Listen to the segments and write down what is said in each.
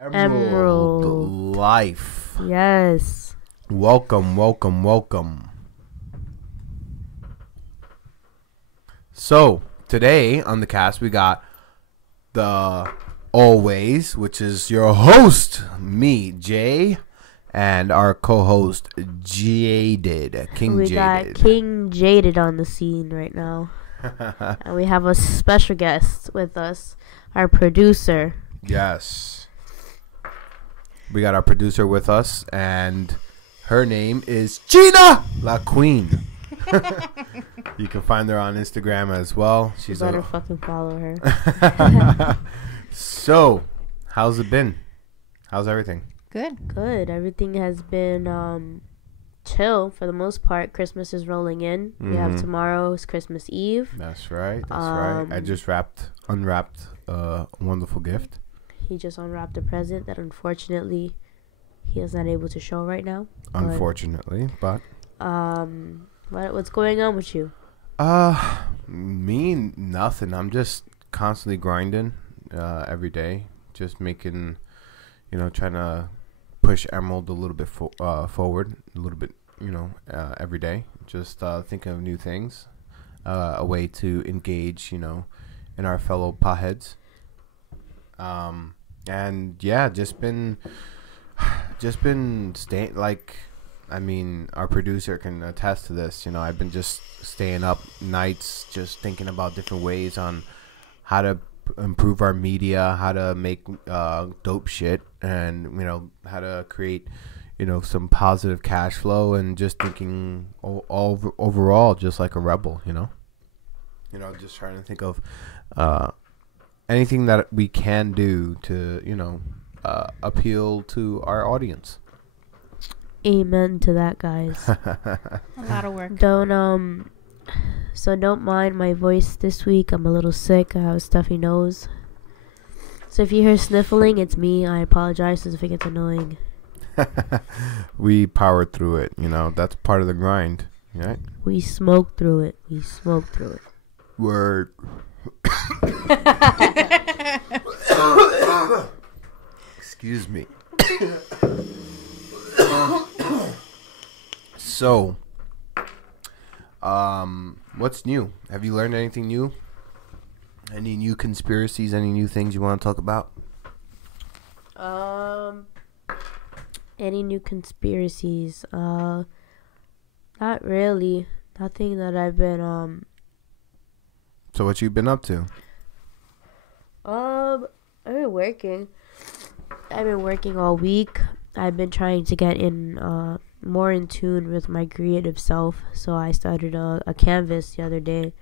Emrld life. Yes. Welcome. So today on the cast we got the always, which is your host, me, Jay, and our co-host Jaded, King we Jaded. got King Jaded on the scene right now. And we have a special guest with us, our producer. Yes. We got our producer with us, and her name is Gina La Queen. You can find her on Instagram as well. She's better fucking follow her. So, how's it been? How's everything? Good. Everything has been chill for the most part. Christmas is rolling in. We have tomorrow's Christmas Eve. That's right. I just unwrapped a wonderful gift. He just unwrapped a present that unfortunately he is not able to show right now. Unfortunately, but what's going on with you? Me, nothing. I'm just constantly grinding every day, just making, trying to push Emrld a little bit forward, a little bit, every day. Just thinking of new things, a way to engage, in our fellow potheads. And yeah, just been staying, our producer can attest to this. I've been just staying up nights, just thinking about different ways on how to improve our media, how to make dope shit, and how to create some positive cash flow, and just thinking overall just like a rebel. Just trying to think of anything that we can do to appeal to our audience. Amen to that, guys. A lot of work. Don't mind my voice this week. I'm a little sick. I have a stuffy nose. So if you hear sniffling, it's me. I apologize if it gets annoying. We powered through it. That's part of the grind, right? We smoked through it. Word. Excuse me. So, what's new? Have you learned anything new? Any new conspiracies? Any new things you want to talk about? Any new conspiracies? Not really. Nothing that I've been So what you been up to? I've been working. I've been working all week. I've been trying to get in more in tune with my creative self. So I started a canvas the other day.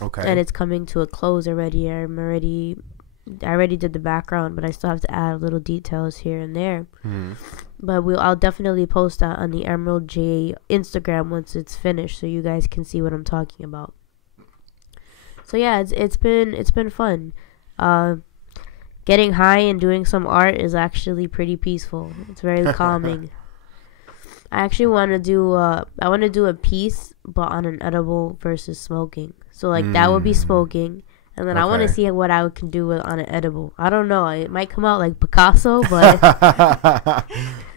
Okay. And it's coming to a close already. I already did the background, but I still have to add little details here and there. Mm-hmm. But I'll definitely post that on the Emrld J Instagram once it's finished, so you guys can see what I'm talking about. So yeah, it's been fun. Getting high and doing some art is actually pretty peaceful. It's very calming. I actually want to do a piece, but on an edible versus smoking. So that would be smoking, and then I want to see what I can do on an edible. I don't know. It might come out like Picasso, but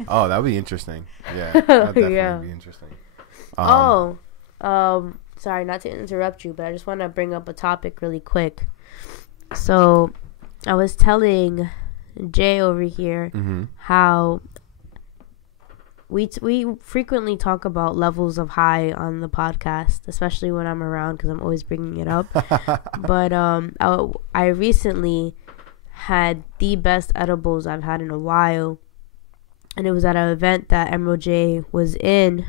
oh, that would be interesting. Yeah, that'd definitely be interesting. Sorry, not to interrupt you, but I just want to bring up a topic really quick. So, I was telling Jay over here how we frequently talk about levels of high on the podcast, especially when I'm around because I'm always bringing it up. But I recently had the best edibles I've had in a while, and it was at an event that Emrld J was in.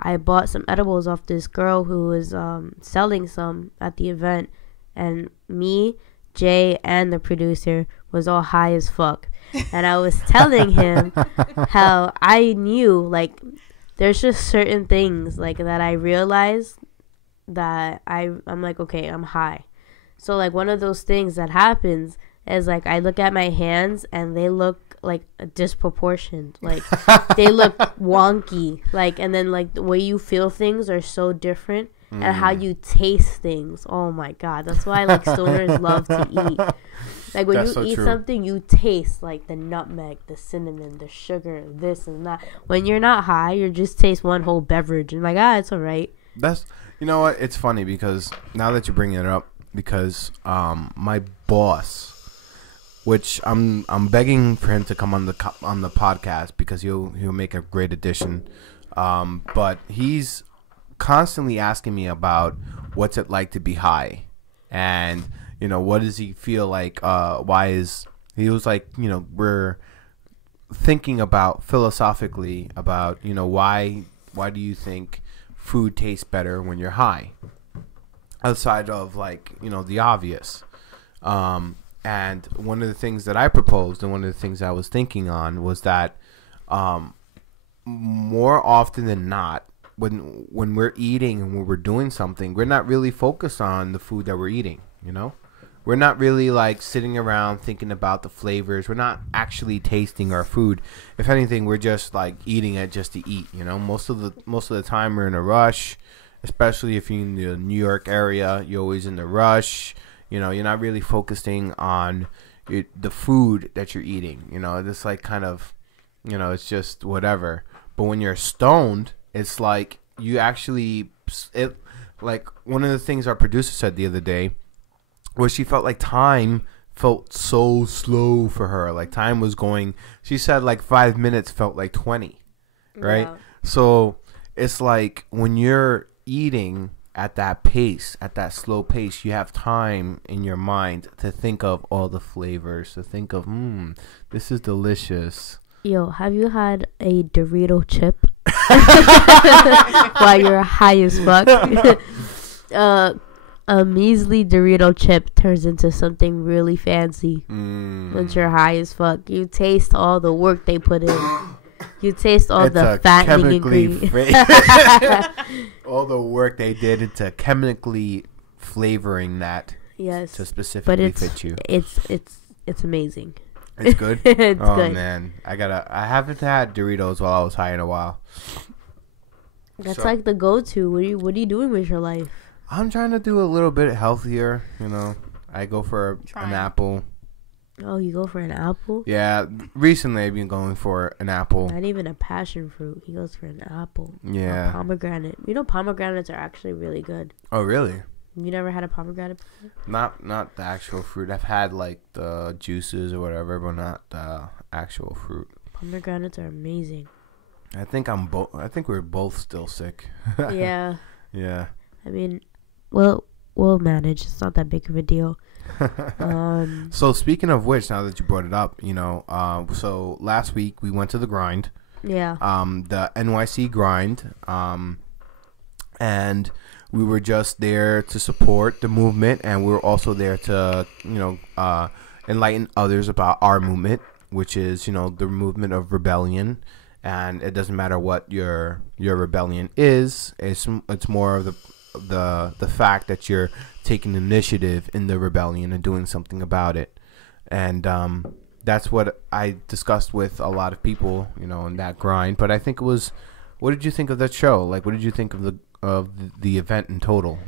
I bought some edibles off this girl who was selling some at the event, and me, Jay, and the producer was all high as fuck. And I was telling him how I knew, there's just certain things, that I realized that I'm like, okay, I'm high. So, one of those things that happens is, I look at my hands and they look disproportioned, they look wonky, and then the way you feel things are so different, and how you taste things. Oh my God, that's why like stoners love to eat. Like when you eat something, you taste like the nutmeg, the cinnamon, the sugar, this and that. When you're not high, you just taste one whole beverage and like, it's all right. That's, you know what? It's funny because now that you're bringing it up, because my boss, which I'm begging for him to come on the podcast because he'll make a great addition. But he's constantly asking me about what's it like to be high, and what does he feel like? He was like, we're thinking about philosophically about why do you think food tastes better when you're high, outside of like the obvious. And one of the things that I proposed and one of the things I was thinking on was that more often than not, when we're eating and when we're doing something, we're not really focused on the food that we're eating. We're not really like sitting around thinking about the flavors. We're not actually tasting our food. If anything, we're just like eating it just to eat. Most of the time we're in a rush, especially if you're in the New York area. You're always in the rush. You're not really focusing on the food that you're eating. It's like kind of, it's just whatever. But when you're stoned, it's like you actually, like one of the things our producer said the other day was she felt like time felt so slow for her. Like time was going, she said like 5 minutes felt like 20, right? Yeah. So it's like when you're eating at that pace, at that slow pace, you have time in your mind to think of all the flavors, to think of, this is delicious. Yo, have you had a Dorito chip while you're high as fuck? A measly Dorito chip turns into something really fancy once you're high as fuck. You taste all the work they put in. You taste all the fattening ingredients. All the work they did into chemically flavoring that. Yes. To specifically fit you. It's amazing. It's good. It's good. Oh man, I haven't had Doritos while I was high in a while. That's like the go-to. What are you doing with your life? I'm trying to do a little bit healthier. I go for an apple. Oh, you go for an apple? Yeah, recently I've been going for an apple. Not even a passion fruit. He goes for an apple. Yeah. A pomegranate. Pomegranates are actually really good. Oh, really? You never had a pomegranate before? Not the actual fruit. I've had like the juices or whatever, but not the actual fruit. Pomegranates are amazing. I think we're both still sick. Yeah. Yeah. I mean, we'll manage. It's not that big of a deal. So speaking of which, now that you brought it up, so last week we went to the grind. Yeah. The NYC grind. And we were just there to support the movement, and we were also there to, enlighten others about our movement, which is, the movement of rebellion. And it doesn't matter what your rebellion is. It's more of the fact that you're taking initiative in the rebellion and doing something about it. And that's what I discussed with a lot of people, in that grind. But I think it was, what did you think of that show? Like, what did you think of the event in total,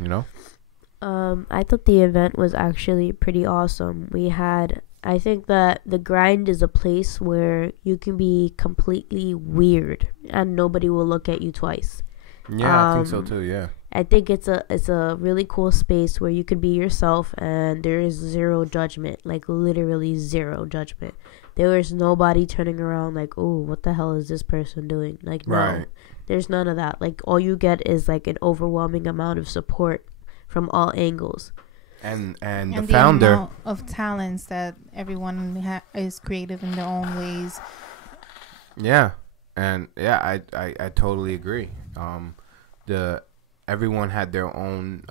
I thought the event was actually pretty awesome. I think that the grind is a place where you can be completely weird and nobody will look at you twice. Yeah, I think so too, yeah. I think it's a really cool space where you could be yourself and there is zero judgment, like literally zero judgment. There is nobody turning around like, oh, what the hell is this person doing? Like, no, right. There's none of that. Like, all you get is like an overwhelming amount of support from all angles. And the founder amount of talents that everyone is creative in their own ways. Yeah, and yeah, I totally agree. Everyone had their own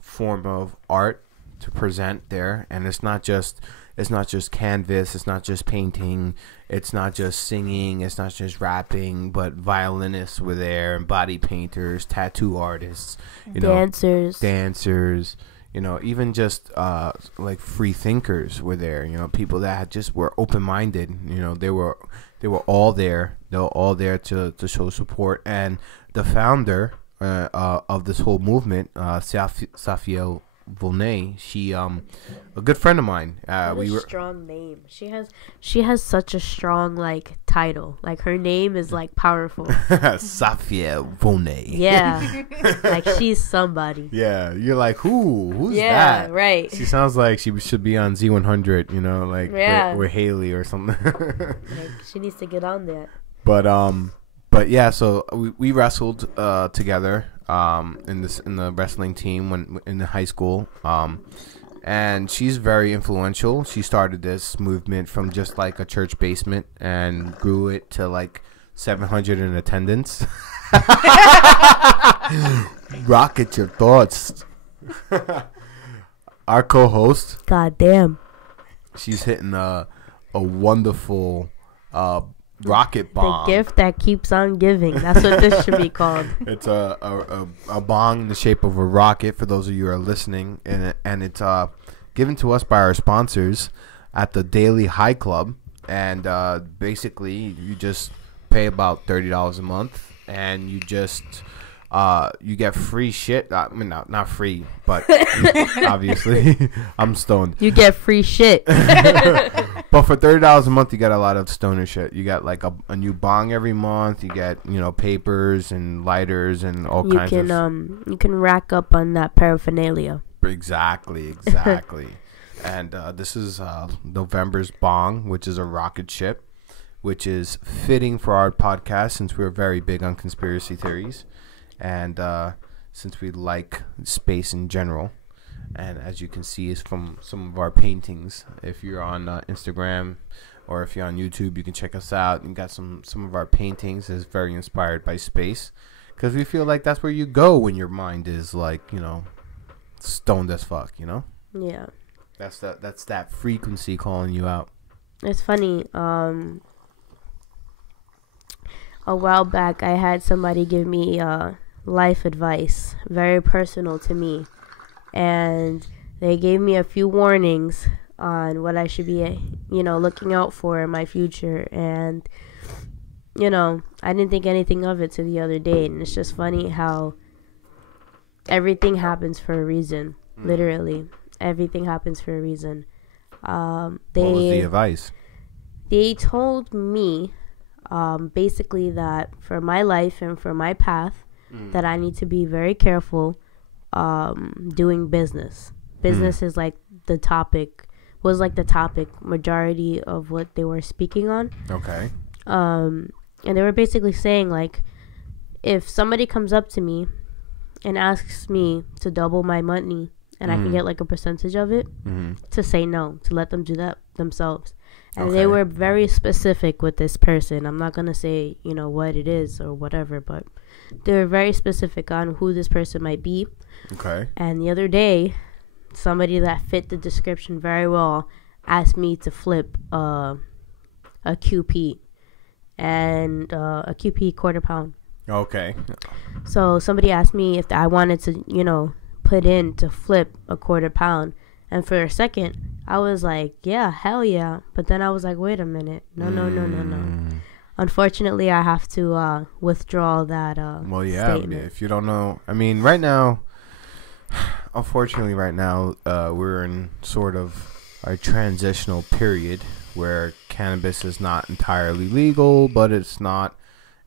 form of art to present there, and it's not just canvas, it's not just painting, it's not just singing, it's not just rapping, but violinists were there, and body painters, tattoo artists, dancers. Even just like free thinkers were there. People that just were open-minded. They were all there. They were all there to show support. And the founder, of this whole movement, Safia Volney, she a good friend of mine. What a strong name. She has such a strong like title. Like her name is like powerful. Safia Volney. Yeah. Like she's somebody. Yeah, you're like, who's that? Yeah, right. She sounds like she should be on Z100, you know, like with Haley or something. Like she needs to get on that. But yeah, so we wrestled together in the wrestling team when in high school. And she's very influential. She started this movement from just like a church basement and grew it to like 700 in attendance. Rocket your thoughts. Our co-host. God damn. She's hitting a wonderful rocket bomb. The gift that keeps on giving. That's what this should be called. It's a bong in the shape of a rocket for those of you who are listening, and it's given to us by our sponsors at the Daily High Club. And basically, you just pay about $30 a month, and you just you get free shit. I mean, not free, but obviously, I'm stoned. You get free shit. But for $30 a month, you get a lot of stoner shit. You get like a new bong every month. You get, you know, papers and lighters and all kinds of. You can rack up on that paraphernalia. Exactly. And this is November's bong, which is a rocket ship, which is fitting for our podcast since we're very big on conspiracy theories, and since we like space in general. And as you can see, is from some of our paintings. If you're on Instagram or if you're on YouTube, you can check us out. And got some of our paintings is very inspired by space, because we feel like that's where you go when your mind is like, you know, stoned as fuck. You know. Yeah. That's that frequency calling you out. It's funny. A while back, I had somebody give me life advice, very personal to me. And they gave me a few warnings on what I should be, you know, looking out for in my future. And, you know, I didn't think anything of it till the other day. And it's just funny how everything happens for a reason. Literally, everything happens for a reason. What was the advice? They told me, basically, that for my life and for my path, that I need to be very careful doing business. Business is like the topic majority of what they were speaking on. Okay. And they were basically saying, like, if somebody comes up to me and asks me to double my money and I can get like a percentage of it, to say no, to let them do that themselves. And they were very specific with this person. I'm not going to say, you know, what it is or whatever, but they were very specific on who this person might be. Okay. And the other day, somebody that fit the description very well asked me to flip a QP and a QP quarter pound. Okay. So somebody asked me if I wanted to, you know, put in to flip a quarter pound. And for a second, I was like, yeah, hell yeah. But then I was like, wait a minute. No. Unfortunately, I have to withdraw that statement. If you don't know, I mean, right now, unfortunately, we're in sort of a transitional period where cannabis is not entirely legal, but it's not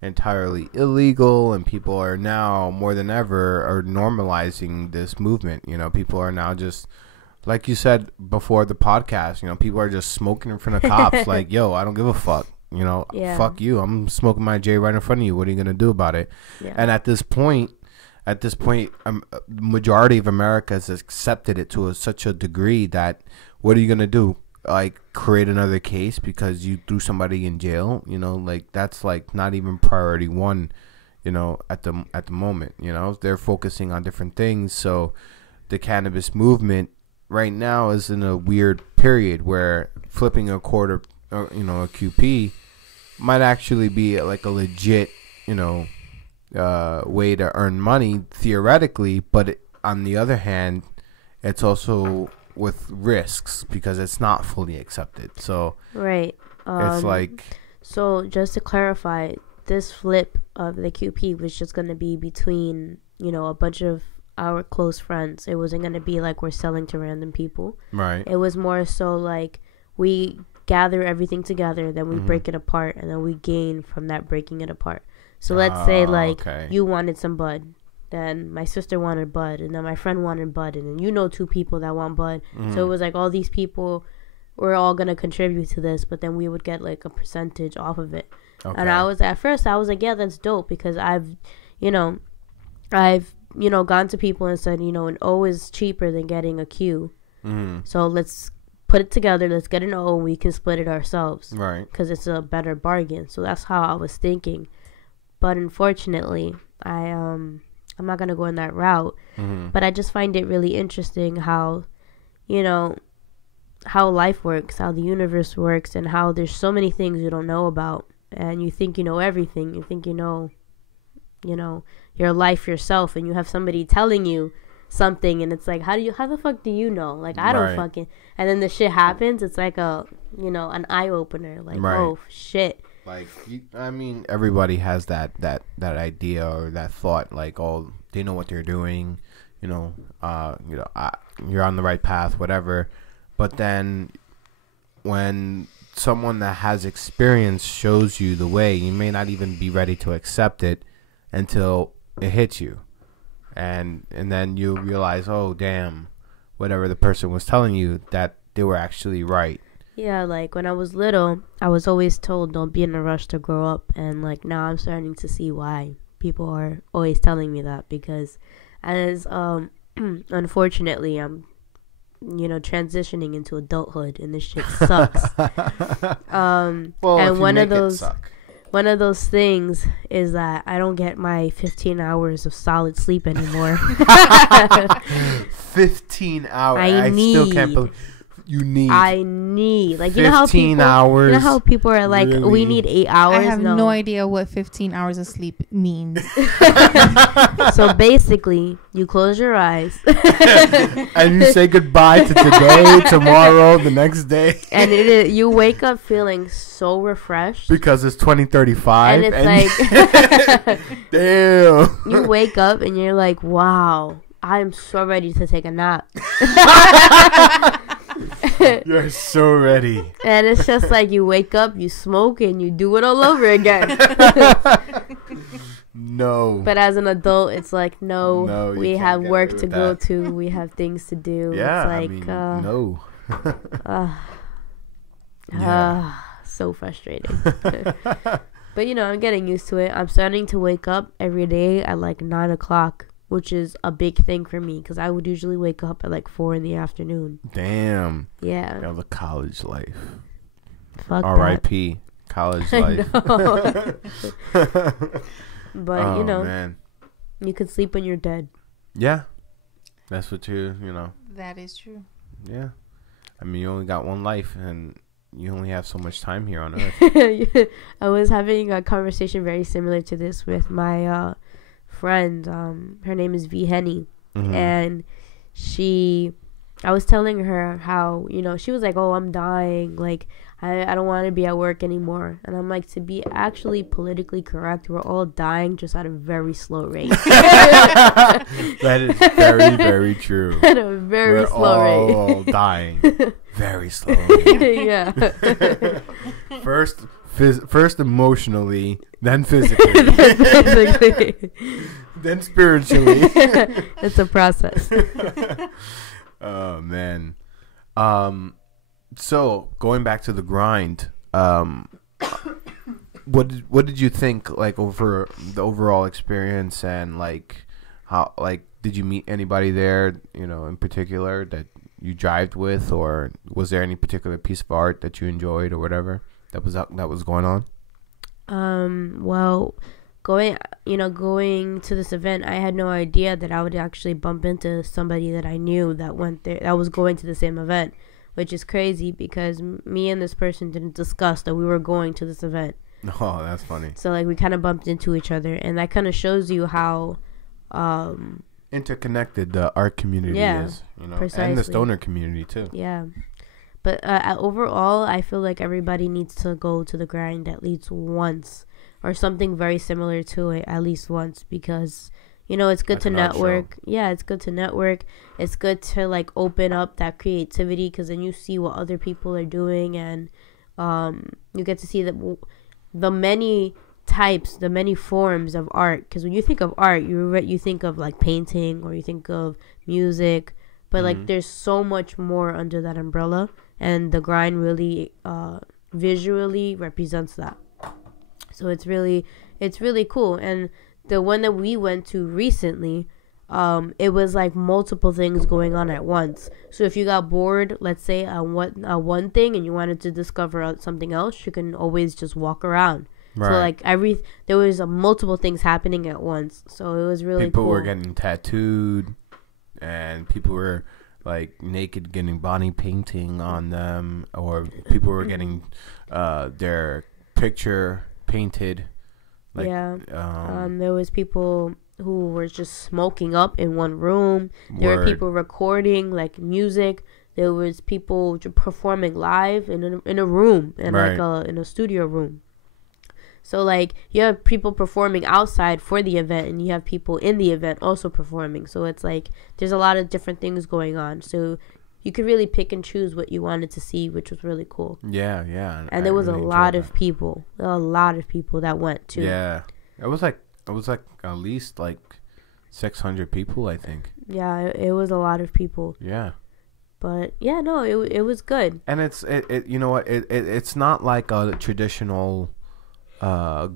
entirely illegal, and people are now more than ever are normalizing this movement. You know, people are now just, like you said before the podcast, you know, people are just smoking in front of cops. Like, yo, I don't give a fuck. You know, fuck you. I'm smoking my J right in front of you. What are you gonna do about it? Yeah. And at this point, majority of America has accepted it to such a degree that what are you gonna do? Like, create another case because you threw somebody in jail? You know, like, that's like not even priority one. You know, at the moment, you know, they're focusing on different things. So the cannabis movement right now is in a weird period where flipping a quarter, you know, a QP might actually be like a legit, you know, way to earn money theoretically, but on the other hand, it's also with risks because it's not fully accepted. So right, it's like, so just to clarify, this flip of the QP was just going to be between a bunch of our close friends. It wasn't going to be like we're selling to random people. Right. It was more so like we gather everything together, then we break it apart, and then we gain from that breaking it apart. So let's say like you wanted some bud, then my sister wanted bud, and then my friend wanted bud, and then two people that want bud. So it was like all these people were all going to contribute to this, but then we would get like a percentage off of it. Okay. And at first I was like, yeah, that's dope, because I've gone to people and said, an O is cheaper than getting a Q. So let's put it together. Let's get an O and we can split it ourselves. Right. Because it's a better bargain. So that's how I was thinking. But unfortunately, I'm not going to go in that route. But I just find it really interesting how, how life works, how the universe works, and how there's so many things you don't know about. And you think you know everything. You think you know, your life yourself, and you have somebody telling you something, and it's like, how the fuck do you know? Like, I don't fucking. And then the shit happens. It's like an eye opener. Like, oh shit. Like, everybody has that idea or that thought. Like, oh, they know what they're doing. You're on the right path, whatever. But then, when someone that has experience shows you the way, you may not even be ready to accept it until it hits you. And then you realize, oh, damn, whatever the person was telling you, that they were actually right. Yeah, like when I was little, I was always told don't be in a rush to grow up. And like now I'm starting to see why people are always telling me that, because as unfortunately I'm transitioning into adulthood, and this shit sucks. And one of those things is that I don't get my 15 hours of solid sleep anymore. 15 hours. I still can't believe you need. I need, like, 15 hours. You know how people are like, really? We need 8 hours. I have no idea what 15 hours of sleep means. So basically, you close your eyes and you say goodbye to today, tomorrow, the next day, and you wake up feeling so refreshed because it's 2035, and it's like, damn. You wake up and you're like, wow, I'm so ready to take a nap. You're so ready. And it's just like you wake up, you smoke, and you do it all over again. No. But as an adult, it's like, no, we have work to go to. We have things to do. Yeah, it's like, no. So frustrating. But, I'm getting used to it. I'm starting to wake up every day at like 9 o'clock. Which is a big thing for me, because I would usually wake up at like 4 in the afternoon. Damn. Yeah. The college life. Fuck R.I.P. College life. But, man. You could sleep when you're dead. Yeah. That's what That is true. Yeah. You only got one life, and you only have so much time here on Earth. I was having a conversation very similar to this with my friend. Her name is V Henny, and I was telling her how she was like, oh, I'm dying, like I don't want to be at work anymore, and I'm like, to be actually politically correct, we're all dying, just at a very slow rate. That is very, very true. At a very slow rate. We're all dying very slowly. Yeah. First emotionally, then physically. Then spiritually. It's a process. Oh, man. So going back to the grind, what did you think, like, over the overall experience, and like how, like, did you meet anybody there, in particular that you jived with, or was there any particular piece of art that you enjoyed or whatever that was going on? Well, going to this event, I had no idea that I would actually bump into somebody that I knew that went there, that was going to the same event, which is crazy because me and this person didn't discuss that we were going to this event. Oh, that's funny. So, like, we kind of bumped into each other, and that kind of shows you how interconnected the art community is, precisely. And the stoner community too. Yeah. But overall, I feel like everybody needs to go to the grind at least once, or something very similar to it at least once, because You know, it's good Like to an art show. network. Yeah, it's good to network. It's good to like open up that creativity, because then you see what other people are doing, and you get to see the many types, the many forms of art. Because when you think of art, you think of like painting, or you think of music, but like there's so much more under that umbrella, and the grind really visually represents that. So it's really cool. And the one that we went to recently, it was like multiple things going on at once. So if you got bored, let's say on one thing, and you wanted to discover something else, you can always just walk around. Right. So like there was multiple things happening at once. So it was really people cool. were getting tattooed, and people were like naked getting body painting on them, or people were getting their picture painted. Like, yeah. There was people who were just smoking up in one room. There were people recording like music. There was people performing live in a room, and right. like in a studio room. So like you have people performing outside for the event, and you have people in the event also performing. So it's like there's a lot of different things going on. So you could really pick and choose what you wanted to see, which was really cool. Yeah. And there was really a lot of people that went too. Yeah, it was like at least like 600 people, I think. Yeah, it was a lot of people. Yeah. But yeah, no, it was good. And it's you know what, it's not like a traditional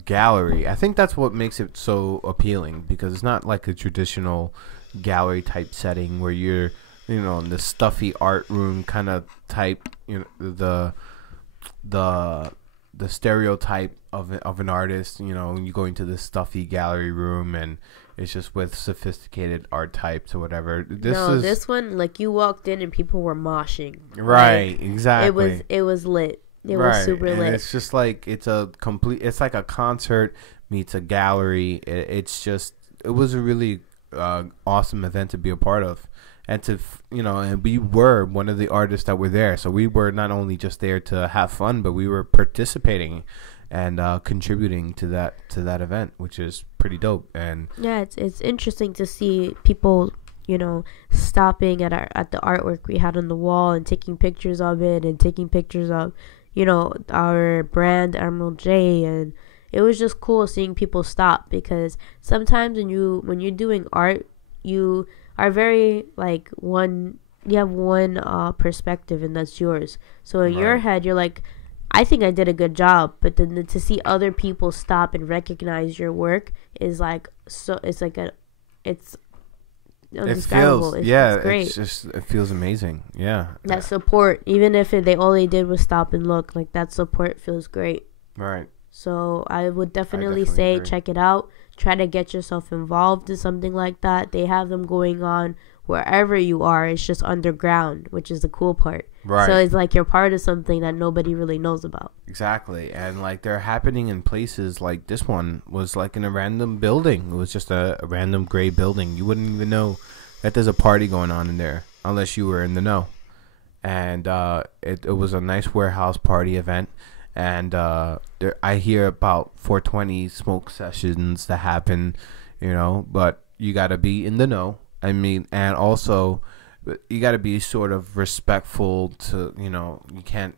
gallery. I think that's what makes it so appealing, because it's not like a traditional gallery type setting where you're, you know, in the stuffy art room kind of type, you know, the stereotype of an artist, you know, you go into this stuffy gallery room and it's just with sophisticated art types or whatever. This one, like, you walked in and people were moshing. Right, like, exactly. It was lit. It was super and lit. It's just like it's like a concert meets a gallery. It was a really awesome event to be a part of. And and we were one of the artists that were there. So we were not only just there to have fun, but we were participating and contributing to that event, which is pretty dope. And yeah, it's interesting to see people, you know, stopping at the artwork we had on the wall and taking pictures of it, and taking pictures of, you know, our brand Emrld J. And it was just cool seeing people stop, because sometimes when you're doing art, you are very like you have one perspective, and that's yours. So in your head, you're like, I think I did a good job, but then to see other people stop and recognize your work is like, so it's indescribable. It's great. It feels amazing. Yeah, that support, even if all they did was stop and look, like, that support feels great. Right. So I would definitely say agree. Check it out. Try to get yourself involved in something like that. They have them going on wherever you are. It's just underground, which is the cool part. Right. So it's like you're part of something that nobody really knows about. Exactly. And like they're happening in places like this one was like in a random building. It was just a random gray building. You wouldn't even know that there's a party going on in there unless you were in the know. And it was a nice warehouse party event. And I hear about 420 smoke sessions that happen, you know, but you got to be in the know. I mean, and also you got to be sort of respectful to, you know, you can't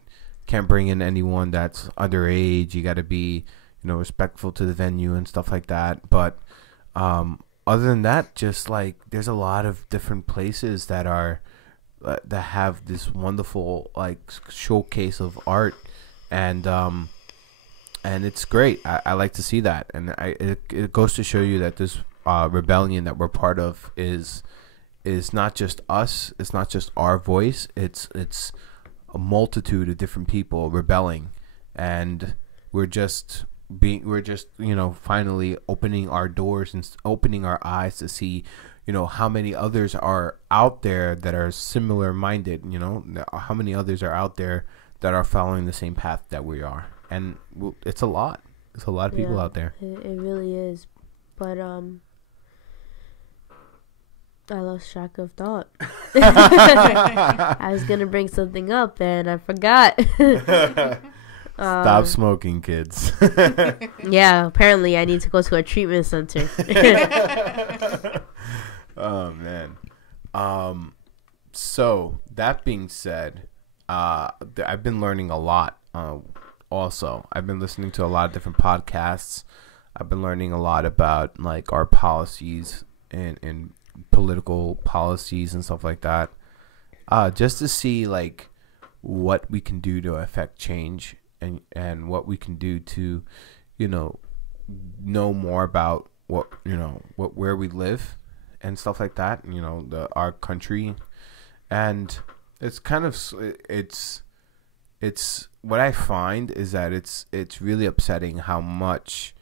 bring in anyone that's underage. You got to be, you know, respectful to the venue and stuff like that. But other than that, just like there's a lot of different places that are that have this wonderful like showcase of art. And it's great. I like to see that, and it goes to show you that this rebellion that we're part of is not just us. It's not just our voice. It's a multitude of different people rebelling, and we're just you know, finally opening our doors and opening our eyes to see, you know, how many others are out there that are similar minded. You know, how many others are out there that are following the same path that we are. And it's a lot. It's a lot of people out there. It really is. But I lost track of thought. I was going to bring something up and I forgot. Stop smoking, kids. Yeah, apparently I need to go to a treatment center. Oh man. So that being said, I've been learning a lot. Also, I've been listening to a lot of different podcasts. I've been learning a lot about like our policies and political policies and stuff like that. Just to see like what we can do to affect change and what we can do to, know more about where we live and stuff like that. Our country, and it's kind of it's what I find is that it's really upsetting how much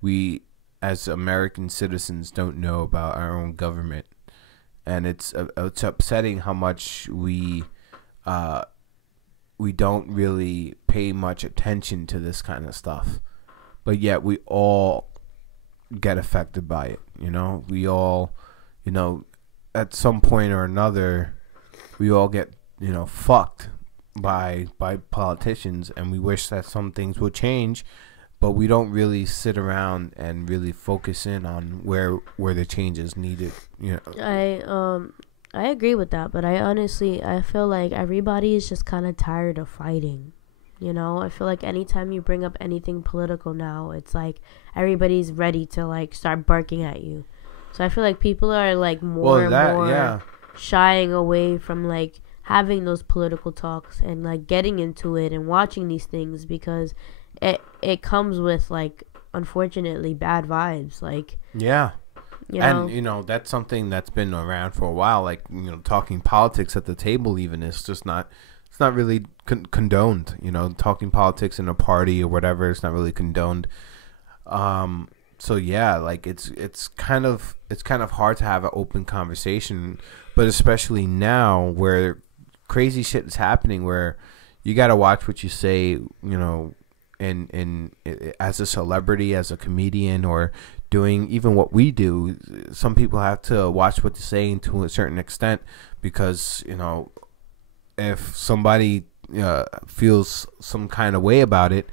we as American citizens don't know about our own government, and it's upsetting how much we don't really pay much attention to this kind of stuff, but yet we all get affected by it. We all, at some point or another, we all get fucked by politicians, and we wish that some things would change, but we don't really sit around and really focus in on where the change is needed. I agree with that, but I feel like everybody is just kind of tired of fighting. I feel like anytime you bring up anything political now, it's like everybody's ready to like start barking at you. So I feel like people are like more shying away from like having those political talks and like getting into it and watching these things, because it comes with like unfortunately bad vibes. Like and that's something that's been around for a while. Like talking politics at the table even is just not. It's not really condoned. Talking politics in a party or whatever. It's not really condoned. So yeah, like it's kind of hard to have an open conversation, but especially now where crazy shit is happening, where you got to watch what you say. In as a celebrity, as a comedian, or doing even what we do, some people have to watch what they're saying to a certain extent, because if somebody feels some kind of way about it,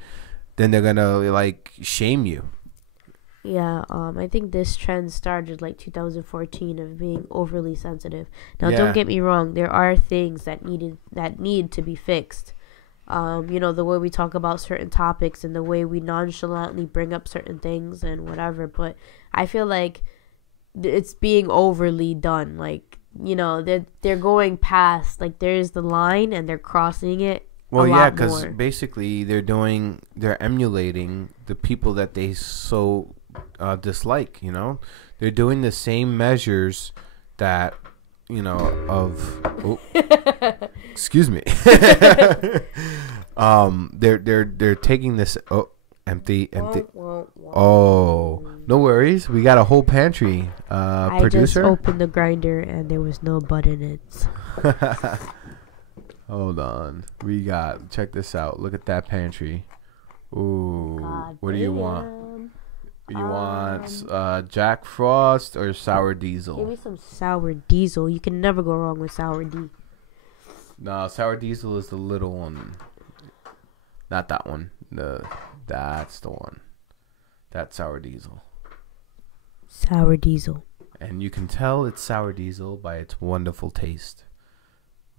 then they're gonna like shame you. Yeah, I think this trend started like 2014 of being overly sensitive. Now, don't get me wrong, there are things that need to be fixed. The way we talk about certain topics and the way we nonchalantly bring up certain things and whatever, but I feel like it's being overly done. Like, they're going past, like, there's the line and they're crossing it. Well, yeah, because basically they're emulating the people that they so dislike. They're doing the same measures that excuse me. They're taking this empty. Oh, no worries. We got a whole pantry. I Producer? just opened the grinder and there was no butt in it. Hold on. Check this out. Look at that pantry. Ooh. God what do you damn. want? You want Jack Frost or sour diesel? Give me some sour diesel. You can never go wrong with sour D. No, sour diesel is the little one. Not that one. That's the one. That's sour diesel. Sour diesel. And you can tell it's sour diesel by its wonderful taste.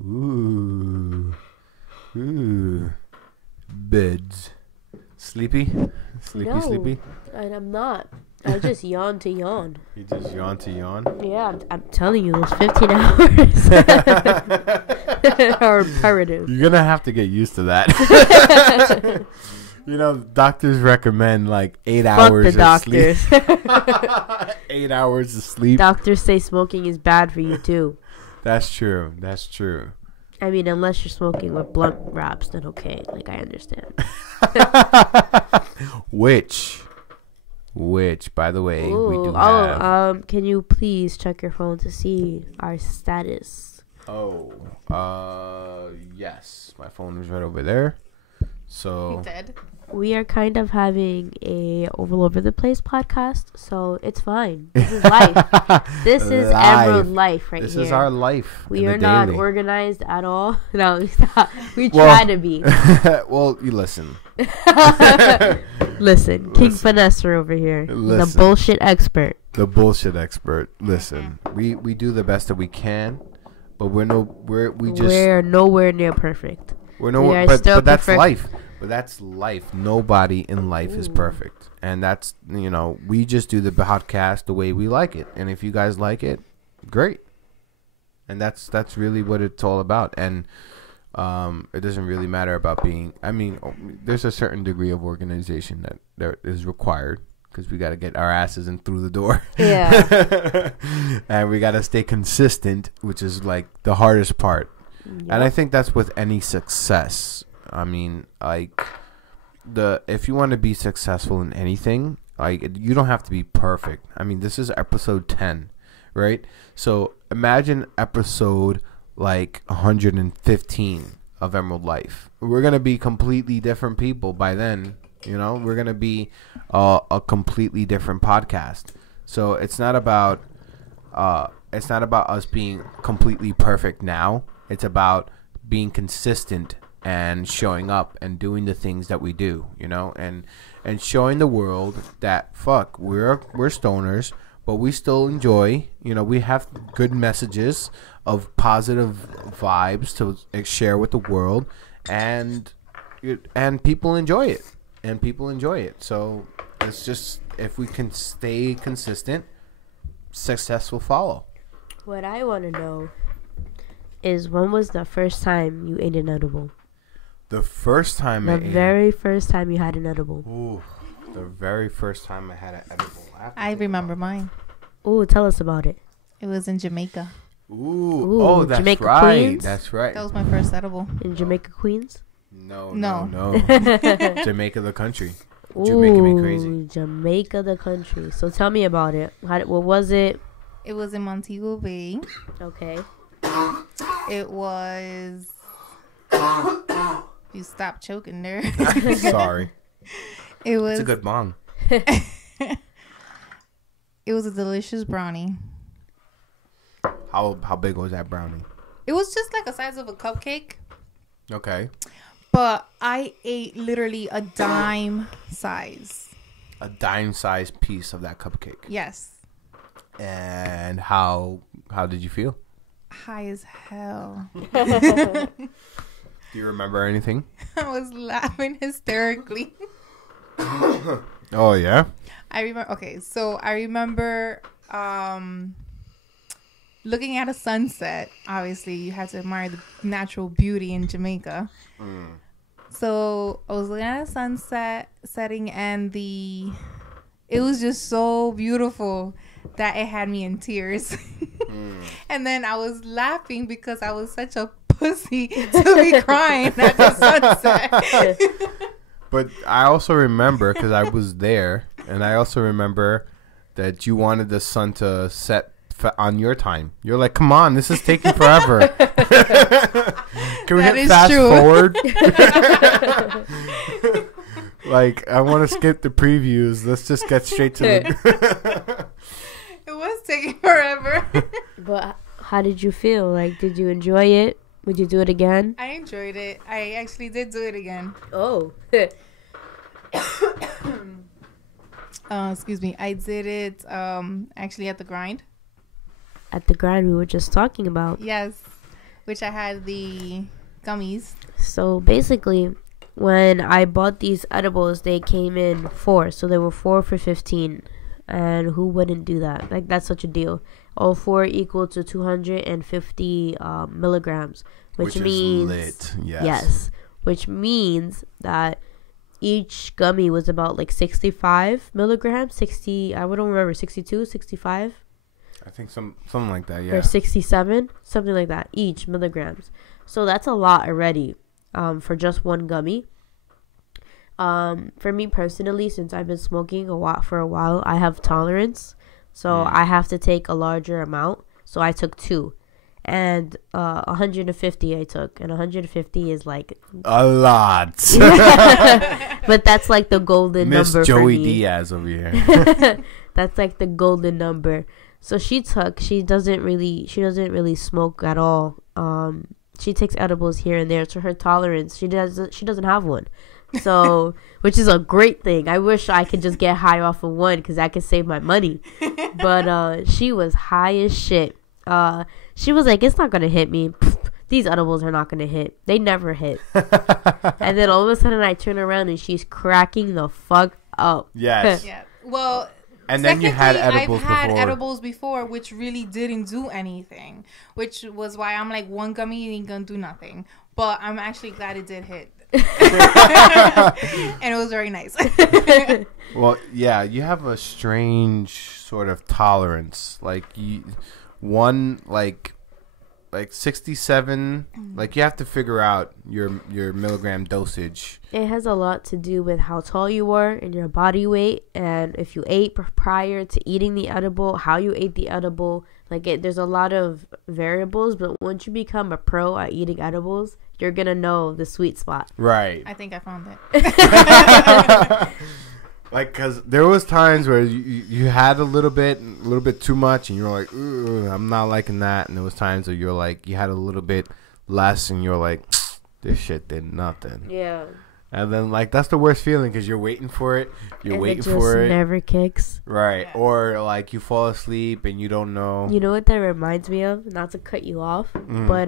Ooh. Beds. Sleepy? Sleepy? I'm not. I just yawn to yawn. You just yawn to yawn? Yeah, I'm telling you, those 15 hours are imperative. You're going to have to get used to that. Doctors recommend like 8 hours of sleep. 8 hours of sleep. Doctors say smoking is bad for you too. That's true. I mean, unless you're smoking with blunt wraps, then okay. Like, I understand. Which, by the way, we do have. Can you please check your phone to see our status? Yes. My phone is right over there. So. Dead. We are kind of having a all over the place podcast, so it's fine. This is life. This is Emrld life right here. This is our life. We are not organized at all. No, we try to be. Well, you listen. Listen, King Finesser over here. The bullshit expert. The bullshit expert. Listen, we do the best that we can, but we're nowhere near perfect. We're nowhere, but that's life. But that's life. Nobody in life is perfect, and that's we just do the podcast the way we like it, and if you guys like it, great. And that's really what it's all about, and it doesn't really matter about being. I mean, there's a certain degree of organization that there is required because we got to get our asses in through the door. Yeah. And we got to stay consistent, which is like the hardest part. Yep. And I think that's with any success. I mean, like if you want to be successful in anything, like you don't have to be perfect. I mean, this is episode 10, right? So imagine episode like 115 of Emrld Life. We're gonna be completely different people by then. We're gonna be a completely different podcast. So it's not about us being completely perfect now. It's about being consistent and showing up and doing the things that we do, and showing the world that we're stoners, but we still enjoy, we have good messages of positive vibes to share with the world, and people enjoy it, So it's just, if we can stay consistent, success will follow. What I want to know is, when was the first time you ate an edible? The first time very first time you had an edible. Ooh, the very first time I had an edible. I remember mine. Ooh, tell us about it. It was in Jamaica. Ooh, that's Jamaica, right. Queens? That's right. That was my first edible. In Jamaica, Queens? No. Jamaica, the country. Jamaica me crazy. Jamaica, the country. So tell me about it. What was it? It was in Montego Bay. Okay. It was... You stop choking there. Sorry. It's a good bong. It was a delicious brownie. How big was that brownie? It was just like the size of a cupcake. Okay. But I ate literally a dime size. A dime size piece of that cupcake. Yes. And how did you feel? High as hell. Do you remember anything? I was laughing hysterically. Oh, yeah? I remember looking at a sunset. Obviously, you had to admire the natural beauty in Jamaica. So I was looking at a sunset setting, and it was just so beautiful that it had me in tears. And then I was laughing because I was such a pussy to be crying at the sunset. But I also remember, because I was there, and I also remember that you wanted the sun to set on your time. You're like, come on, this is taking forever. Can we hit fast forward? Like, I want to skip the previews. Let's just get straight to the... It was taking forever. But how did you feel? Like, did you enjoy it? Would you do it again? I enjoyed it. I actually did do it again. Oh. Excuse me. I did it actually at the grind. At the grind we were just talking about. Yes. Which I had the gummies. So basically, when I bought these edibles, they came in 4. So they were 4 for $15. And who wouldn't do that? Like, that's such a deal. All 4 equal to 250 milligrams, which means lit. Yes, which means that each gummy was about like 65 milligrams. 60, I don't remember, 62, 65. I think something like that. Yeah. Or 67, something like that. Each milligrams. So that's a lot already. For just one gummy. For me personally, since I've been smoking for a while, I have tolerance, so I have to take a larger amount. So I took 2, and 150 I took, and 150 is like a lot. But that's like the golden number. Miss Joey for me. Diaz over here. That's like the golden number. So she doesn't really smoke at all. She takes edibles here and there. So her tolerance, she doesn't have one. So, which is a great thing. I wish I could just get high off of one because I could save my money. But she was high as shit. She was like, it's not going to hit me. Pfft, these edibles are not going to hit. They never hit. And then all of a sudden I turn around and she's cracking the fuck up. Yes. Yeah. Well, and then you had edibles I've had before. edibles before, which really didn't do anything, which was why I'm like, one gummy ain't gonna do nothing. But I'm actually glad it did hit. And it was very nice. Well, yeah, you have a strange sort of tolerance. Like, like 67, like you have to figure out your milligram dosage. It has a lot to do with how tall you are and your body weight, and if you ate prior to eating the edible, how you ate the edible. Like, there's a lot of variables, but once you become a pro at eating edibles, you're gonna know the sweet spot. Right. I think I found it. Like, cause there was times where you had a little bit too much, and you're like, "Ugh, I'm not liking that." And there was times where you're like, you had a little bit less, and you're like, this shit did nothing. Yeah. And then, like, that's the worst feeling, because you're waiting for it. You're waiting for it. It never kicks. Right. Yeah. Or, like, you fall asleep and you don't know. You know what that reminds me of? Not to cut you off, but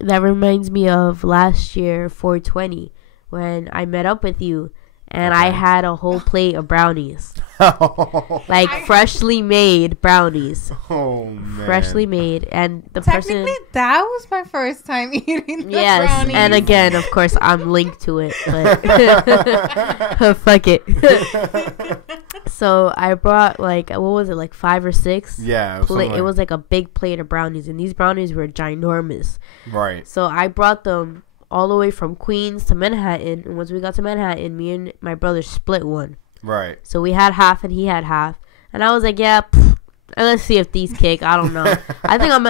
that reminds me of last year, 420, when I met up with you. And I had a whole plate of brownies. Like, freshly made brownies. Oh, man. Freshly made. And the Technically, person... that was my first time eating the Yes, brownies. and again, of course, I'm linked to it. But fuck it. So I brought, like, what was it, like 5 or 6? Yeah. It was like a big plate of brownies. And these brownies were ginormous. Right. So I brought them all the way from Queens to Manhattan. And once we got to Manhattan, me and my brother split one. Right. So we had half and he had half. And I was like, yeah, let's see if these kick. I don't know. I think I'm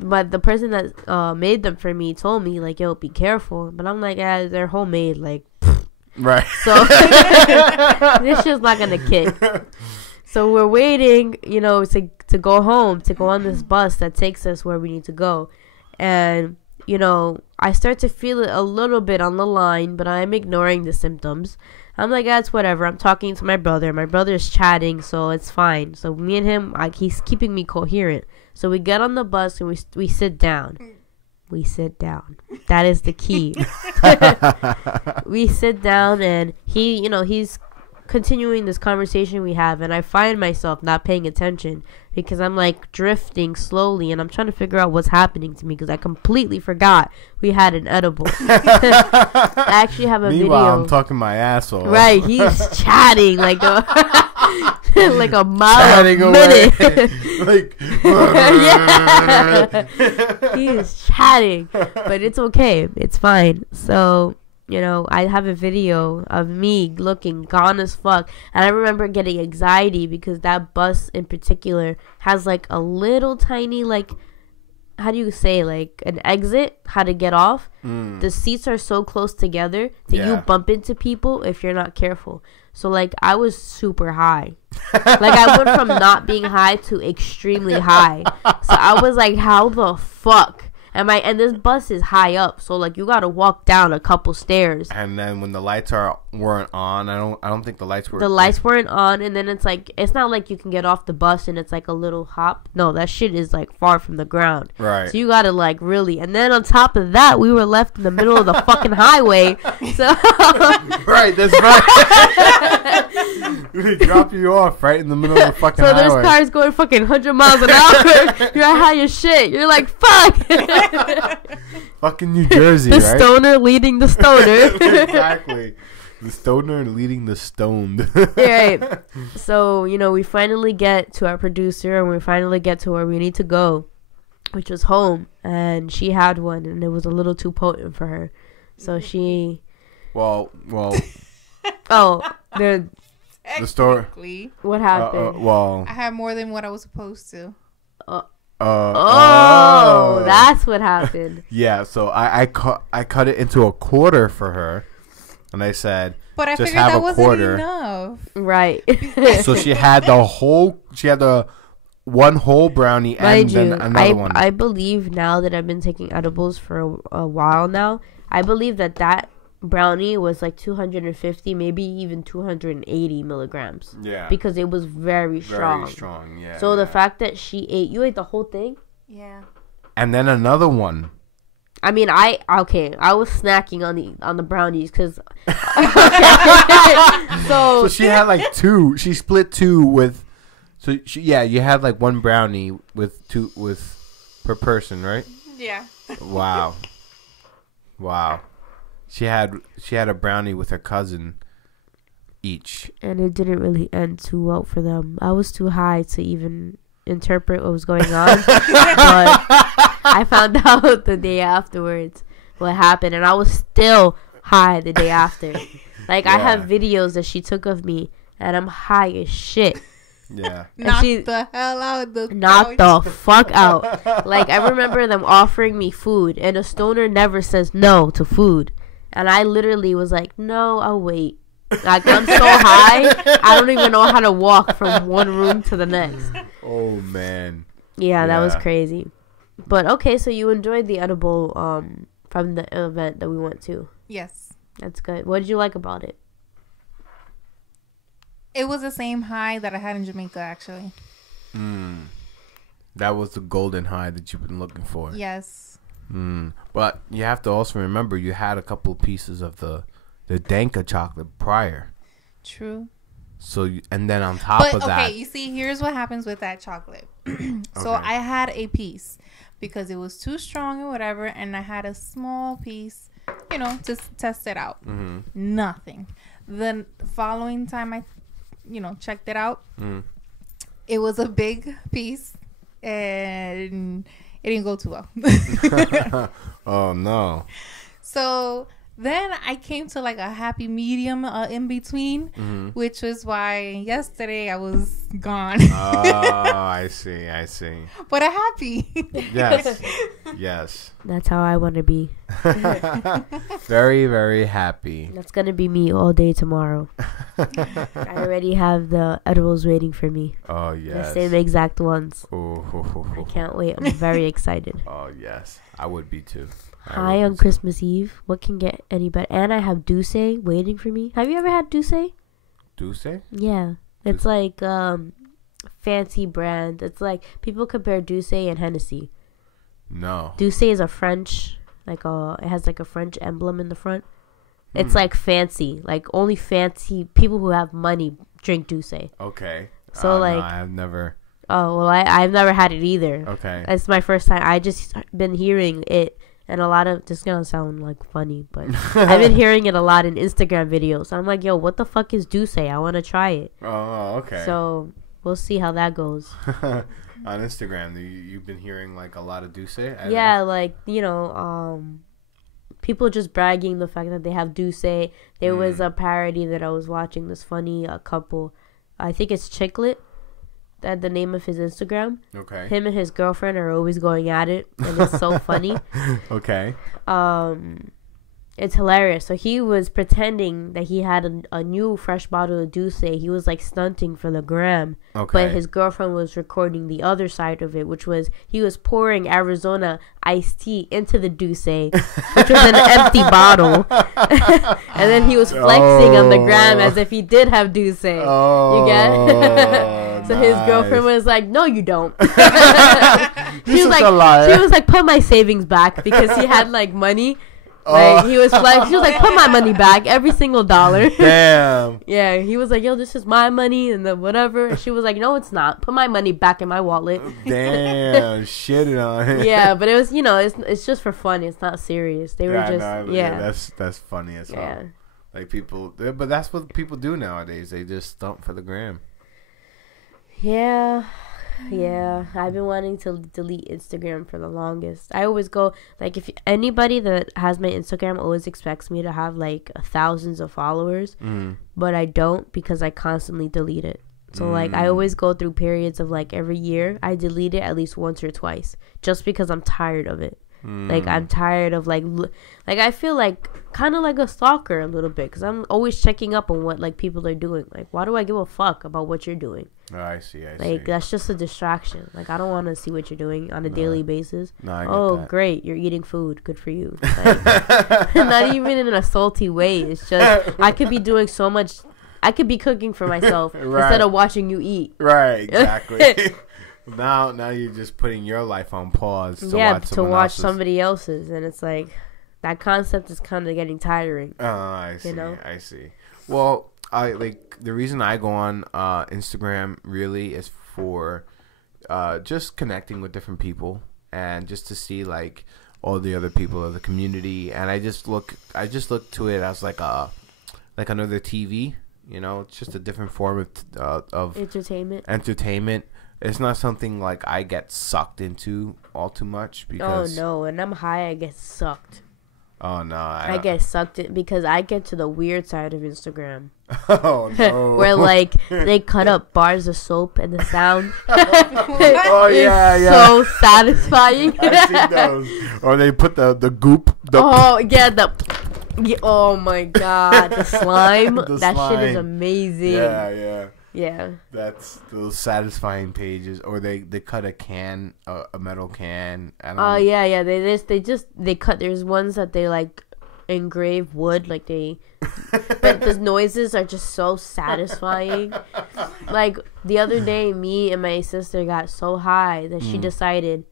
but the person that made them for me told me, like, yo, be careful. But I'm like, yeah, they're homemade. Like, right. So this shit's not going to kick. So we're waiting, you know, to go home, to go on this bus that takes us where we need to go. And, you know, I start to feel it a little bit on the line, but I'm ignoring the symptoms. I'm like, that's whatever. I'm talking to my brother. My brother's chatting, so it's fine. So me and him, he's keeping me coherent. So we get on the bus and we sit down. We sit down. That is the key. We sit down and he's continuing this conversation we have, and I find myself not paying attention because I'm like drifting slowly and I'm trying to figure out what's happening to me because I completely forgot we had an edible. I actually have a Meanwhile, video. I'm talking my ass off. Right, he's chatting like a like a mile Chatting a away. minute. Like, Yeah. He is chatting, but it's okay. It's fine. So, you know, I have a video of me looking gone as fuck. And I remember getting anxiety because that bus in particular has like a little tiny, like, how do you say, like an exit, how to get off. The seats are so close together that you bump into people if you're not careful. So, like, I was super high. Like, I went from not being high to extremely high. So I was like, how the fuck and this bus is high up, so like you gotta walk down a couple stairs. And then when the lights weren't on, I don't think the lights were. The lights weren't on, and then it's like it's not like you can get off the bus and it's like a little hop. No, that shit is like far from the ground. Right. So you gotta like really, and then on top of that, we were left in the middle of the fucking highway. So right, that's right. They drop you off right in the middle of the fucking highway. So there's cars going fucking 100 miles an hour. You're high as shit. You're like, fuck. Fucking New Jersey, the right? stoner leading the stoner. Exactly. The stoner leading the stoned. Right. So, you know, we finally get to our producer and we finally get to where we need to go, which was home. And she had one and it was a little too potent for her. So she... Well. Oh, the story. What happened? Well. I had more than what I was supposed to. That's what happened. Yeah, so I cut it into a quarter for her, and I said, but I just figured have that a wasn't quarter. enough. Right. So she had the one whole brownie and Mind then you, another one. I believe now that I've been taking edibles for a while now, I believe that brownie was like 250, maybe even 280 milligrams. Yeah. Because it was very strong. Very strong, yeah. So the fact that you ate the whole thing? Yeah. And then another one. I mean, I was snacking on the brownies because. So she had like two. She split two with. So you had like one brownie with two per person, right? Yeah. Wow. She had a brownie with her cousin each. And it didn't really end too well for them. I was too high to even interpret what was going on. But I found out the day afterwards what happened. And I was still high the day after. Like, I have videos that she took of me. And I'm high as shit. Yeah. Knock the hell out the Knock the fuck out. Like, I remember them offering me food. And a stoner never says no to food. And I literally was like, no, I'll wait. Like, I'm so high, I don't even know how to walk from one room to the next. Oh, man. Yeah, that was crazy. But, okay, so you enjoyed the edible from the event that we went to. Yes. That's good. What did you like about it? It was the same high that I had in Jamaica, actually. That was the golden high that you've been looking for. Yes. But you have to also remember you had a couple pieces of the Danka chocolate prior. True. So and then on top of that, okay, you see, here's what happens with that chocolate. So I had a piece because it was too strong or whatever, and I had a small piece, to test it out. Nothing. The following time I, checked it out, it was a big piece, and it didn't go too well. Oh no. So then I came to like a happy medium in between, which was why yesterday I was gone. Oh, I see. But I'm happy. Yes. That's how I want to be. Very, very happy. That's going to be me all day tomorrow. I already have the edibles waiting for me. Oh, yes. The same exact ones. Ooh. I can't wait. I'm very excited. Oh, yes. I would be too. High on Christmas Eve. What can get any better? And I have Douce waiting for me. Have you ever had Douce? Douce? Yeah. It's like fancy brand. It's like people compare Douce and Hennessy. No. Douce is a French, it has like a French emblem in the front. It's like fancy. Like only fancy people who have money drink Douce. Okay. So no, I've never. Oh, well, I've never had it either. Okay. It's my first time. I just been hearing it. And a lot of, this is going to sound like funny, but I've been hearing it a lot in Instagram videos. So I'm like, yo, what the fuck is Douce? I want to try it. Oh, okay. So we'll see how that goes. On Instagram, you've been hearing like a lot of Douce? Yeah, like, people just bragging the fact that they have Douce. There was a parody that I was watching, this funny couple. I think it's Chicklet. That the name of his Instagram. Okay. Him and his girlfriend are always going at it, and it's so funny. Okay. It's hilarious. So he was pretending that he had a new fresh bottle of Douce. He was like stunting for the gram. Okay. But his girlfriend was recording the other side of it, which was he was pouring Arizona iced tea into the Douce, which was an empty bottle. And then he was flexing on the gram as if he did have Douce. You get? So his girlfriend was like, "No, you don't." She was like, "Put my savings back," because he had like money. Like he was like, she was like, "Put my money back, every single dollar." Damn. Yeah, he was like, "Yo, this is my money," and the whatever. And she was like, "No, it's not. Put my money back in my wallet." Damn, shitting on it. Yeah, but it was, it's just for fun. It's not serious. They were just that's funny as well. Like people, but that's what people do nowadays. They just stump for the gram. Yeah. I've been wanting to delete Instagram for the longest. I always go, like, if anybody that has my Instagram always expects me to have like thousands of followers, but I don't, because I constantly delete it. So like I always go through periods of like every year I delete it at least once or twice, just because I'm tired of it. Like, I'm tired of, like, I feel like kind of like a stalker a little bit, because I'm always checking up on what, like, people are doing. Like, why do I give a fuck about what you're doing? Oh, I see. Like, that's just a distraction. Like, I don't want to see what you're doing on a daily basis. No, I get that. Great, you're eating food. Good for you. Like, not even in a salty way. It's just, I could be doing so much. I could be cooking for myself instead of watching you eat. Right, exactly. Now you're just putting your life on pause to watch somebody else's, and it's like that concept is kind of getting tiring. Oh, I see. I see. Well, the reason I go on Instagram really is for just connecting with different people and just to see like all the other people of the community, and I just look to it as like another TV. You know, it's just a different form of entertainment. It's not something like I get sucked into all too much because... Oh, no. When I'm high, I get sucked. Oh, no. I get sucked in because I get to the weird side of Instagram. Oh, no. Where, like, they cut up bars of soap and the sound. Oh, yeah. So satisfying. I've seen those. Or they put the goop. Oh, my God. The slime. That slime. shit is amazing. Yeah. That's those satisfying pages. Or they cut a metal can. Yeah. They cut. There's ones that they like engrave wood, like but the noises are just so satisfying. Like the other day, me and my sister got so high that she decided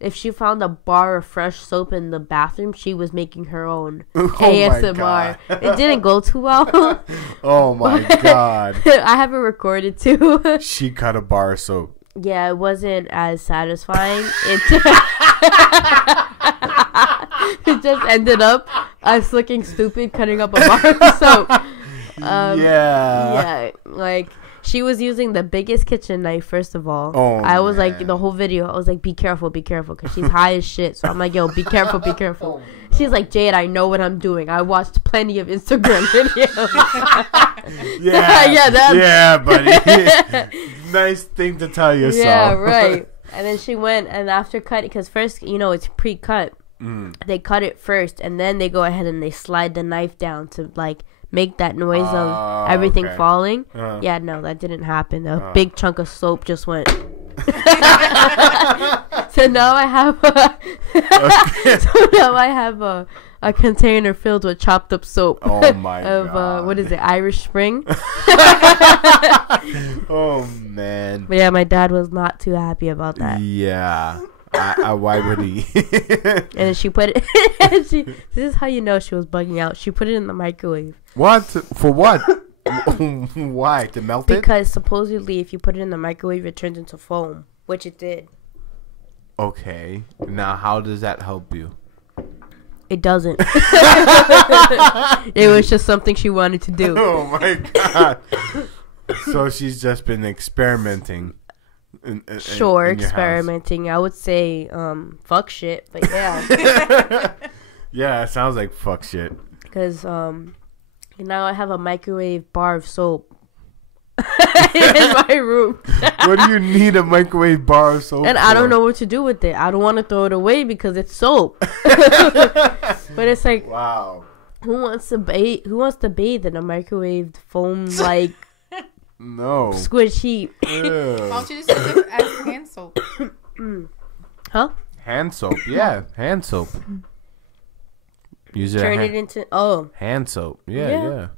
if she found a bar of fresh soap in the bathroom, she was making her own ASMR. It didn't go too well. Oh my God. I have it recorded too. She cut a bar of soap. Yeah, it wasn't as satisfying. It just ended up us looking stupid cutting up a bar of soap. Yeah, like... She was using the biggest kitchen knife, first of all. I was like, the whole video, I was like, be careful, because she's high as shit. So I'm like, yo, be careful. She's like, Jade, I know what I'm doing. I watched plenty of Instagram videos. Yeah, buddy. Nice thing to tell yourself. Yeah, right. And then she went, and after cutting, because first, it's pre-cut. They cut it first, and then they go ahead and they slide the knife down to, like, make that noise of everything falling. Yeah, no, that didn't happen. A big chunk of soap just went. So now I have a container filled with chopped up soap. Oh my God. What is it? Irish Spring. Oh man. But yeah, my dad was not too happy about that. Yeah. Why would he? And then she put it. This is how you know she was bugging out. She put it in the microwave. What? For what? Why? To melt it? Because supposedly, if you put it in the microwave, it turns into foam, which it did. Okay. Now, how does that help you? It doesn't. It was just something she wanted to do. Oh my God. So she's just been experimenting. Experimenting. I would say fuck shit, but yeah. Yeah, it sounds like fuck shit. Because now I have a microwave bar of soap in my room. What do you need a microwave bar of soap and for? I don't know what to do with it. I don't want to throw it away because it's soap. But it's like, wow. Who wants to bathe in a microwaved foam like no squishy? Why don't you just use it as hand soap? Huh? Hand soap, yeah, hand soap. Use it. Turn it into hand soap. Yeah.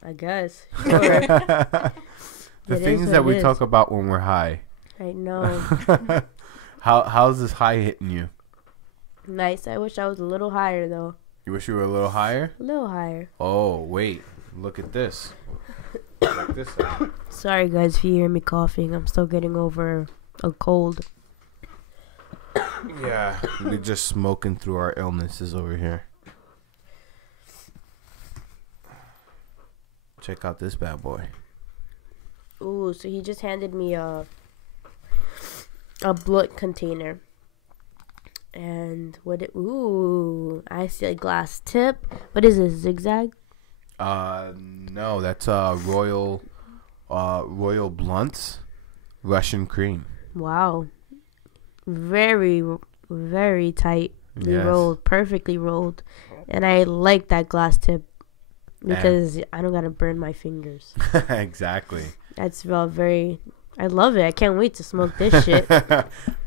I guess. Sure. The things that we talk about when we're high. I know. How's this high hitting you? Nice. I wish I was a little higher though. You wish you were a little higher? A little higher. Oh wait, look at this. Check this out. Sorry guys if you hear me coughing. I'm still getting over a cold. Yeah, we're just smoking through our illnesses over here. Check out this bad boy. Ooh, so he just handed me a blunt container. And ooh, I see a glass tip. What is this, zigzag? No, that's Royal Blunts Russian cream. Wow. Very very tightly rolled, perfectly rolled, and I like that glass tip because I don't gotta burn my fingers. Exactly. That's very. I love it. I can't wait to smoke this shit.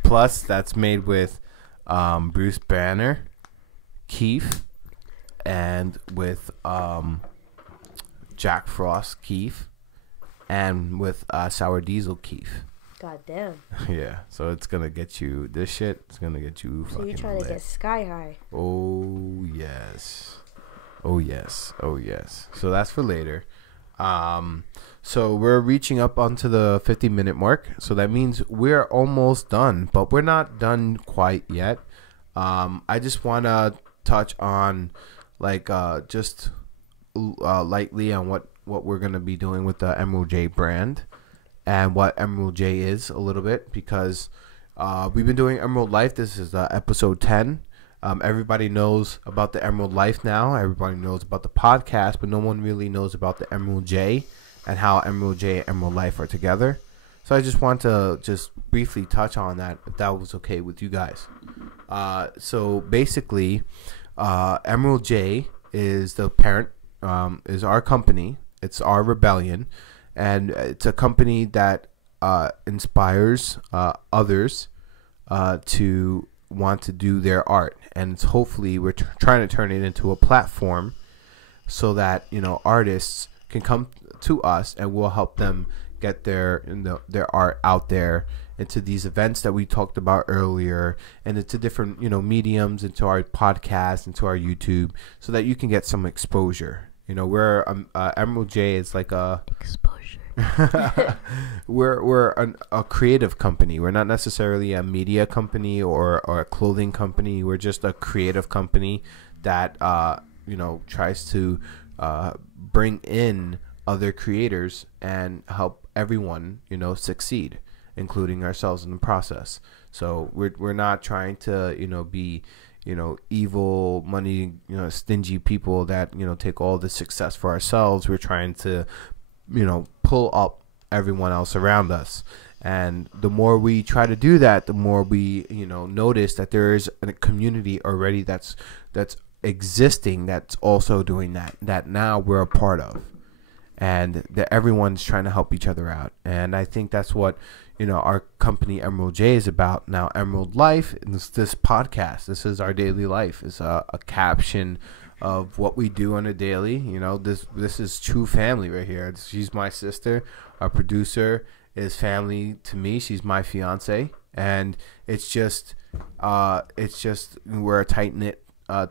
Plus, that's made with Bruce Banner, Keef, and with Jack Frost Keef, and with Sour Diesel Keef. God damn. Yeah, so it's gonna get you this shit. It's gonna get you. So you're trying to get sky high. Oh yes, oh yes, oh yes. So that's for later. So we're reaching up onto the 50-minute mark. So that means we're almost done, but we're not done quite yet. I just want to touch on just lightly on what we're going to be doing with the Emrld J brand and what Emrld J is a little bit, because we've been doing Emrld Life. This is episode 10. Everybody knows about the Emrld Life now. Everybody knows about the podcast, but no one really knows about the Emrld J and how Emrld J and Emrld Life are together. So I just want to just briefly touch on that, if that was okay with you guys. So basically, Emrld J is the parent, is our company. It's our rebellion, and it's a company that inspires others to want to do their art, and it's hopefully we're trying to turn it into a platform so that artists can come to us and we'll help them get their art out there into these events that we talked about earlier, and into different mediums, into our podcast, into our YouTube, so that you can get some exposure. We're Emrld J is like a exposure. we're a creative company. We're not necessarily a media company or a clothing company. We're just a creative company that tries to bring in other creators and help everyone succeed, including ourselves in the process. So we're not trying to be evil money stingy people that take all the success for ourselves. We're trying to pull up everyone else around us, and the more we try to do that, the more we notice that there is a community already that's existing, that's also doing that now we're a part of, and that everyone's trying to help each other out. And I think that's what our company Emrld J is about. Now Emrld Life, this podcast, this is our daily life, is a caption of what we do on a daily. This is true family right here. She's my sister. Our producer is family to me. She's my fiance, and it's just we're a tight knit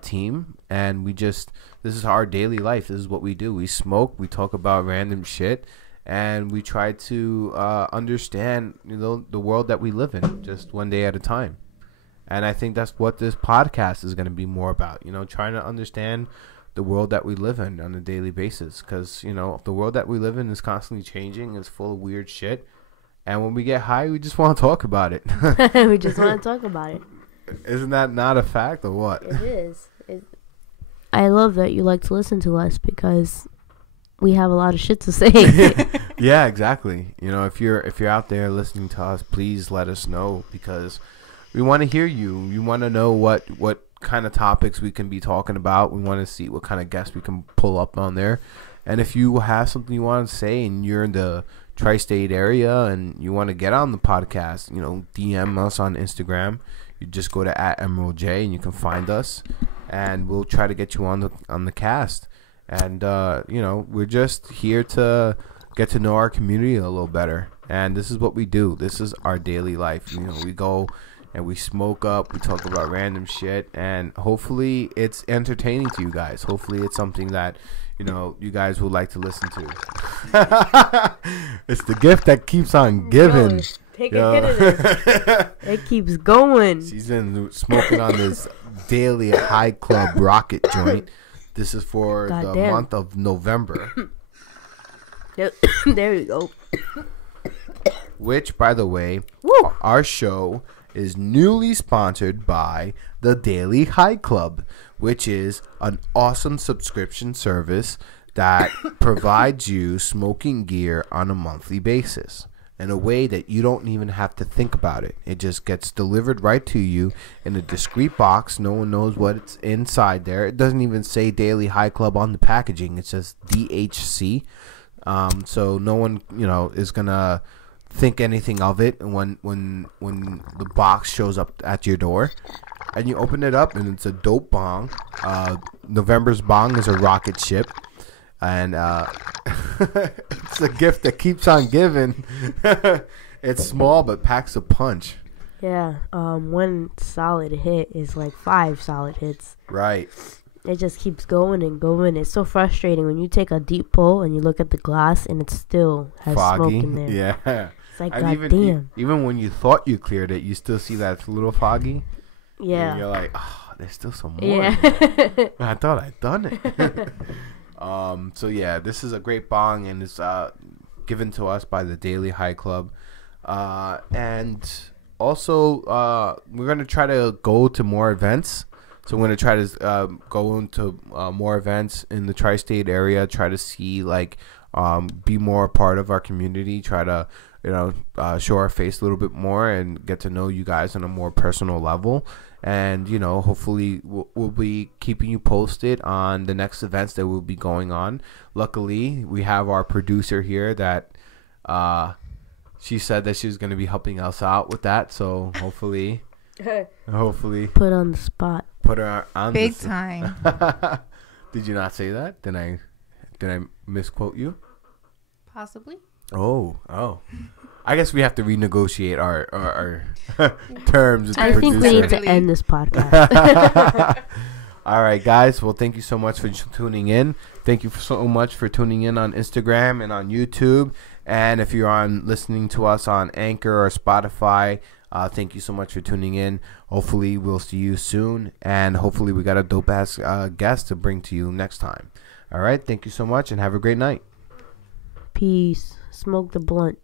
team, and this is our daily life. This is what we do. We smoke, we talk about random shit, and we try to understand the world that we live in, just one day at a time. And I think that's what this podcast is going to be more about, trying to understand the world that we live in on a daily basis, because the world that we live in is constantly changing. It's full of weird shit, and when we get high, we just want to talk about it. We just want to talk about it. Isn't that not a fact, or what? It is. I love that you like to listen to us, because we have a lot of shit to say. Yeah, exactly. If you're out there listening to us, please let us know, because we want to hear you. We want to know what kind of topics we can be talking about. We want to see what kind of guests we can pull up on there. And if you have something you want to say and you're in the tri-state area and you want to get on the podcast, DM us on Instagram. You just go to @EmrldJ and you can find us, and we'll try to get you on the cast. And we're just here to get to know our community a little better. And this is what we do. This is our daily life. We go and we smoke up, we talk about random shit, and hopefully it's entertaining to you guys. Hopefully it's something that you guys would like to listen to. It's the gift that keeps on giving. Yo, take a hit of this. It keeps going. She's been smoking on this daily high club rocket joint. This is for the month of November. There you go. Which, by the way, our show is newly sponsored by the Daily High Club, which is an awesome subscription service that provides you smoking gear on a monthly basis. in a way that you don't even have to think about it. It just gets delivered right to you in a discreet box. No one knows what's inside there. It doesn't even say Daily High Club on the packaging. It says DHC. So no one, is gonna think anything of it when the box shows up at your door. And you open it up, and it's a dope bong. November's bong is a rocket ship. And it's a gift that keeps on giving. It's small, but packs a punch. Yeah. One solid hit is like 5 solid hits. Right. It just keeps going and going. It's so frustrating when you take a deep pull and you look at the glass and it still has foggy. Smoke in there. Yeah. It's like, and damn. Even when you thought you cleared it, you still see that it's a little foggy. Yeah. And you're like, oh, there's still some more. Yeah. I thought I'd done it. So yeah, this is a great bong, and it's given to us by the Daily High Club. And also, we're going to try to go to more events. So we're going to try to go into more events in the tri-state area, try to see, be more a part of our community, try to, show our face a little bit more and get to know you guys on a more personal level. And, hopefully we'll be keeping you posted on the next events that will be going on. Luckily, we have our producer here that she said that she was going to be helping us out with that. So hopefully Put on the spot. Put her on big time. Did you not say that? Did I misquote you? Possibly. Oh. I guess we have to renegotiate our terms with the I think we producer. need to end this podcast. All right, guys. Well, thank you so much for tuning in. Thank you so much for tuning in on Instagram and on YouTube. And if you're listening to us on Anchor or Spotify, thank you so much for tuning in. Hopefully, we'll see you soon. And hopefully, we got a dope-ass guest to bring to you next time. All right. Thank you so much and have a great night. Peace. Smoke the blunt.